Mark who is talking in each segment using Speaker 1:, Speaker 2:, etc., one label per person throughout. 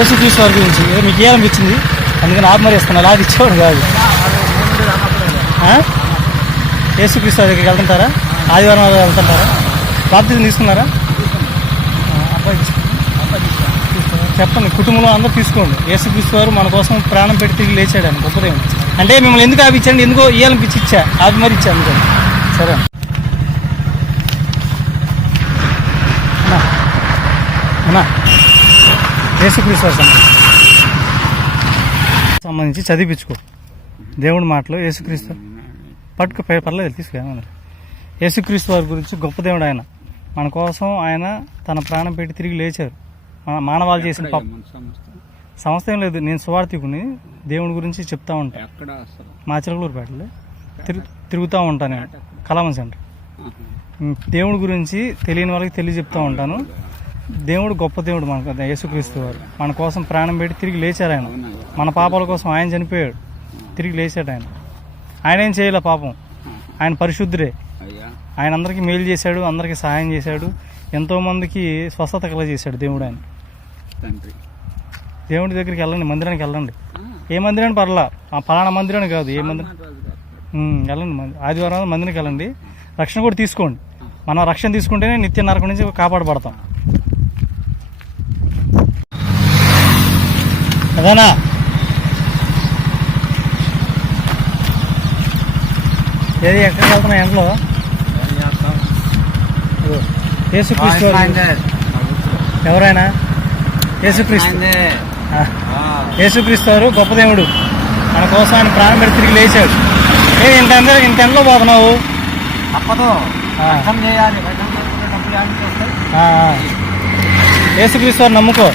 Speaker 1: యేసుక్రీస్తు వారి గురించి. మీకు ఏమనిపించింది అందుకని ఆపు మరి అది ఇచ్చేవాడు కాదు. ఆ? యేసుక్రీస్తు దగ్గరికి వెళ్తుంటారా? ఆదివారం వెళ్తుంటారా? బాప్తిజం తీసుకున్నారా? అబ్బాయి చెప్పండి. కుటుంబంలో అందరూ తీసుకోండి. యేసుక్రీస్తు వారు మన కోసం ప్రాణం పెట్టి తిరిగి లేచాడు అని గొప్పదేం అంటే మిమ్మల్ని ఎందుకు ఆపించండి? ఎందుకో ఇయ్యాలనిపించి ఇచ్చా. ఆపి మరి ఇచ్చా అందుకని. సరే. అన్నా. అన్నా. యేసుక్రీస్తు సంబంధించి. చదివించుకో. దేవుడి మాటలు యేసుక్రీస్తు పట్టుకు పర్లేదు తీసుకు యేసుక్రీస్తు వారి గురించి గొప్ప దేవుడు ఆయన. మన కోసం ఆయన తన ప్రాణం పెట్టి తిరిగి లేచారు. మన మానవాళి చేసిన పాప.
Speaker 2: సంస్థ?
Speaker 1: ఏం లేదు. నేను సువార్థికుని దేవుడి గురించి చెప్తా ఉంటా.
Speaker 2: ఎక్కడ అసలు?
Speaker 1: మా చిలకలూరుపేటలో తిరుగు తిరుగుతూ ఉంటాను కలామన్ సెంటర్. దేవుడి గురించి తెలియని వాళ్ళకి తెలియజెప్తూ ఉంటాను. దేవుడు గొప్ప దేవుడు మనకు యేసుక్రీస్తు వారు. మన కోసం ప్రాణం పెట్టి తిరిగి లేచారు ఆయన? మన పాపాల కోసం ఆయన చనిపోయాడు. తిరిగి లేచాడు ఆయన. ఆయన ఏం చేయలే పాపం? ఆయన పరిశుద్ధుడే. ఆయన అందరికీ మేలు చేశాడు అందరికీ సహాయం చేశాడు. ఎంతో మందికి స్వస్థత కలగజేశాడు దేవుడు ఆయన. దేవుడి దగ్గరికి వెళ్ళండి మందిరానికి వెళ్ళండి. ఏ మందిరాన్ని పర్లా? ఆ పలానా మందిరాన్ని కాదు ఏ మందిరం వెళ్ళండి ఆదివారం మందిరానికి వెళ్ళండి. రక్షణ కూడా తీసుకోండి. మనం రక్షణ తీసుకుంటేనే నిత్య నరకం నుంచి కాపాడబడతాం. అదేనా ఏది ఎక్కడికి వెళ్తున్నా ఎండలో యేసుక్రీస్తు ఎవరైనా? యేసుక్రీస్తు. యేసుక్రీస్తు వారు గొప్ప దేవుడు. మన కోసం ఆయన ప్రాణం పెట్టి తిరిగి లేచాడు. ఏ ఇంత ఇంత ఎండలో పోతున్నావు
Speaker 2: తప్పదు.
Speaker 1: యేసుక్రీస్తు వారు నమ్ముకో.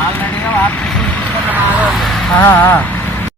Speaker 2: ఆల్రెడీగా ఆపరేషన్ తీసుకున్నాను
Speaker 1: ఆ, ఆ.